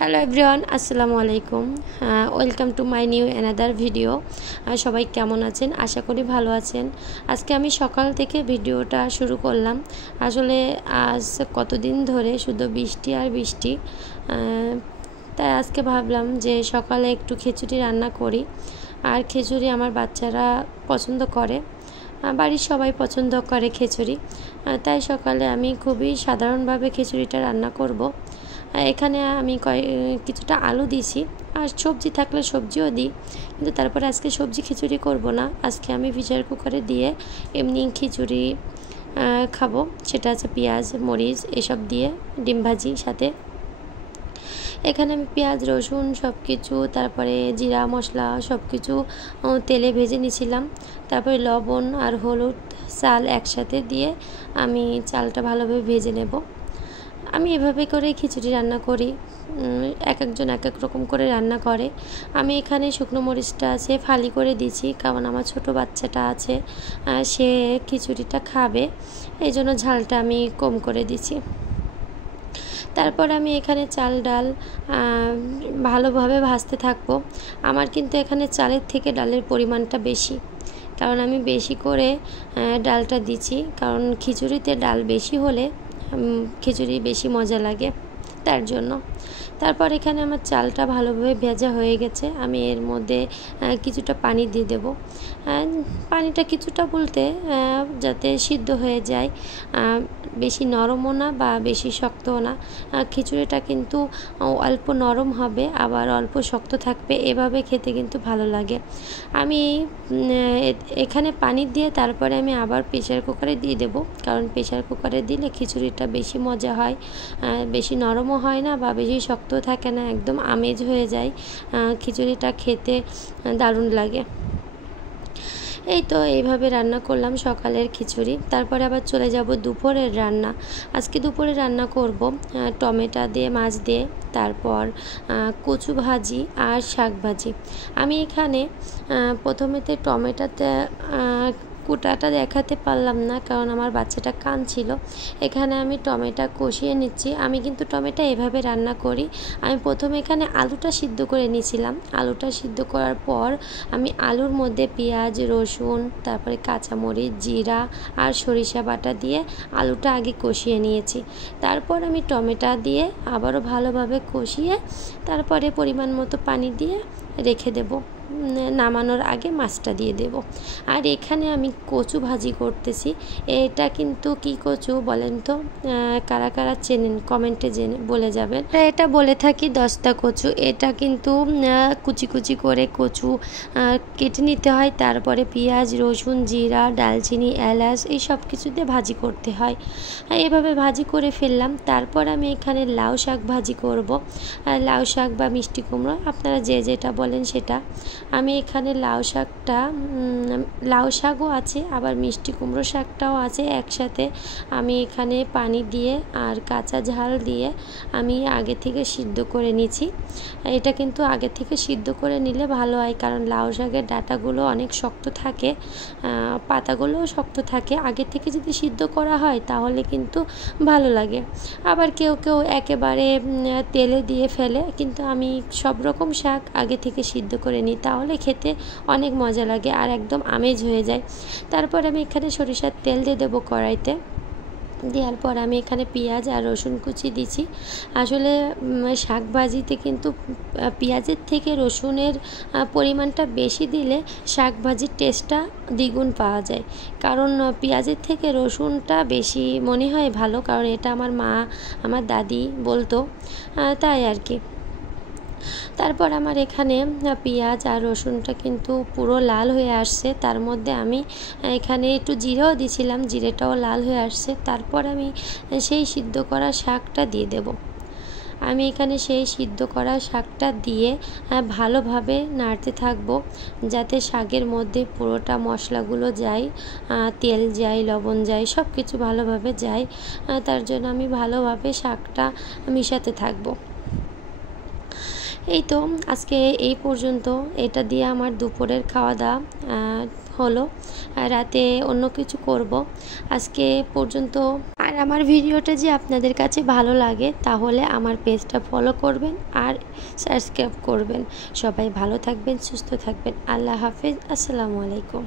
Hello everyone, আসসালামু আলাইকুম। Welcome to my new another video. সবাই কেমন আছেন? আশা করি ভালো আছেন। আজকে আমি সকাল থেকে ভিডিওটা শুরু করলাম। আসলে আজ কতদিন ধরে শুধু বৃষ্টি আর বৃষ্টি, তাই আজকে ভাবলাম যে সকালে একটু খিচুড়ি রান্না করি। আর খিচুড়ি আমার বাচ্চারা পছন্দ করে, বাড়ির সবাই পছন্দ করে খিচুড়ি। তাই সকালে আমি খুবই সাধারণভাবে খিচুড়িটা রান্না করব। এখানে আমি কিছুটা আলু দিয়েছি, আর সবজি থাকলে সবজিও দিই, কিন্তু তারপরে আজকে সবজি খিচুড়ি করব না। আজকে আমি প্রেসার কুকারে দিয়ে এমনি খিচুড়ি খাবো। সেটা আছে পেঁয়াজ মরিচ এসব দিয়ে ডিম ভাজি সাথে। এখানে আমি পেঁয়াজ রসুন সব কিছু, তারপরে জিরা মশলা সব কিছু তেলে ভেজে নিয়েছিলাম। তারপরে লবণ আর হলুদ চাল একসাথে দিয়ে আমি চালটা ভালোভাবে ভেজে নেব। আমি এভাবে করে খিচুড়ি রান্না করি। এক একজন এক এক রকম করে রান্না করে। আমি এখানে শুকনো মরিচটা আছে ফালি করে দিয়েছি, কারণ আমার ছোট বাচ্চাটা আছে, সে খিচুড়িটা খাবে, এই জন্য ঝালটা আমি কম করে দিয়েছি। তারপর আমি এখানে চাল ডাল ভালোভাবে ভাজতে থাকবো। আমার কিন্তু এখানে চালের থেকে ডালের পরিমাণটা বেশি, কারণ আমি বেশি করে ডালটা দিচ্ছি, কারণ খিচুড়িতে ডাল বেশি হলে খিচুড়ি বেশি মজা লাগে, তার জন্য। তারপর এখানে আমার চালটা ভালোভাবে ভেজা হয়ে গেছে। আমি এর মধ্যে কিছুটা পানি দিয়ে দেব। পানিটা কিছুটা বলতে যাতে সিদ্ধ হয়ে যায়, বেশি নরমও না বা বেশি শক্তও না। খিচুড়িটা কিন্তু অল্প নরম হবে আবার অল্প শক্ত থাকবে, এভাবে খেতে কিন্তু ভালো লাগে। আমি এখানে পানি দিয়ে তারপরে আমি আবার প্রেসার কুকারে দিয়ে দেব, কারণ প্রেসার কুকারে দিলে খিচুড়িটা বেশি মজা হয়, বেশি নরমও হয় না বা বেশি শক্ত থাকে না, একদম আমেজ হয়ে যায়। খিচুড়িটা খেতে দারুণ লাগে। এই তো এইভাবে রান্না করলাম সকালের খিচুড়ি। তারপরে আবার চলে যাব দুপুরের রান্না। আজকে দুপুরে রান্না করব টমেটো দিয়ে মাছ দিয়ে, তারপর কচু ভাজি আর শাক ভাজি। আমি এখানে প্রথমেতে টমেটোতে কুটাটা দেখাতে পারলাম না, কারণ আমার বাচ্চাটা কাঁদছিল। এখানে আমি টমেটো কষিয়ে নিচ্ছি। আমি কিন্তু টমেটো এভাবে রান্না করি। আমি প্রথমে এখানে আলুটা সিদ্ধ করে নিয়েছিলাম। আলুটা সিদ্ধ করার পর আমি আলুর মধ্যে পেঁয়াজ রসুন তারপরে কাঁচামরিচ জিরা আর সরিষা বাটা দিয়ে আলুটা আগে কষিয়ে নিয়েছি। তারপর আমি টমেটো দিয়ে আবারও ভালোভাবে কষিয়ে তারপরে পরিমাণ মতো পানি দিয়ে রেখে দেব। নামানোর আগে মাছটা দিয়ে দেব। আর এখানে আমি কচু ভাজি করতেছি। এটা কিন্তু কি কচু বলেন তো? কারা কারা চেনেন কমেন্টে বলে যাবেন। এটা বলে থাকি দস্তা কচু। এটা কিন্তু কুচি কুচি করে কচু কেটে নিতে হয়, তারপরে পেঁয়াজ রসুন জিরা ডালচিনি এলাচ এই সব কিছু দিয়ে ভাজি করতে হয়। এভাবে ভাজি করে ফেললাম। তারপর আমি এখানে লাউ শাক ভাজি করব। লাউ শাক বা মিষ্টি কুমড়ো আপনারা যে যেটা বলেন সেটা। আমি এখানে লাউ শাকও আছে, আবার মিষ্টি কুমড়ো শাকটাও আছে একসাথে। আমি এখানে পানি দিয়ে আর কাঁচা ঝাল দিয়ে আমি আগে থেকে সিদ্ধ করে নিয়েছি। এটা কিন্তু আগে থেকে সিদ্ধ করে নিলে ভালো হয়, কারণ লাউ শাকের ডাঁটাগুলো অনেক শক্ত থাকে, পাতাগুলোও শক্ত থাকে। আগে থেকে যদি সিদ্ধ করা হয় তাহলে কিন্তু ভালো লাগে। আবার কেউ কেউ একেবারে তেলে দিয়ে ফেলে, কিন্তু আমি সব রকম শাক আগে থেকে সিদ্ধ করে নিই, তাহলে খেতে অনেক মজা লাগে আর একদম আমেজ হয়ে যায়। তারপর আমি এখানে সরিষার তেল দিয়ে দেবো কড়াইতে। দেওয়ার পর আমি এখানে পেঁয়াজ আর রসুন কুচি দিচ্ছি। আসলে শাক ভাজিতে কিন্তু পেঁয়াজের থেকে রসুনের পরিমাণটা বেশি দিলে শাক ভাজির টেস্টটা দ্বিগুণ পাওয়া যায়, কারণ পেঁয়াজের থেকে রসুনটা বেশি মনে হয় ভালো, কারণ এটা আমার মা আমার দাদি বলতো, তাই আর কি। তারপর আমার এখানে পেঁয়াজ আর রসুনটা কিন্তু পুরো লাল হয়ে আসছে। তার মধ্যে আমি এখানে একটু জিরেও দিয়েছিলাম, জিরেটাও লাল হয়ে আসছে। তারপর আমি সেই সিদ্ধ করা শাকটা দিয়ে দেব। আমি এখানে সেই সিদ্ধ করা শাকটা দিয়ে ভালোভাবে নাড়তে থাকবো, যাতে শাকের মধ্যে পুরোটা মশলাগুলো যায়, তেল যায় লবণ যায় সব কিছু ভালোভাবে যায়। তার জন্য আমি ভালোভাবে শাকটা মিশাতে থাকবো। এই তো আজকে এই পর্যন্ত। এটা দিয়ে আমার দুপুরের খাওয়া দাওয়া হলো, রাতে অন্য কিছু করব। আজকে পর্যন্ত। আর আমার ভিডিওটা যে আপনাদের কাছে ভালো লাগে তাহলে আমার পেজটা ফলো করবেন আর সাবস্ক্রাইব করবেন। সবাই ভালো থাকবেন, সুস্থ থাকবেন। আল্লাহ হাফেজ। আসসালামু আলাইকুম।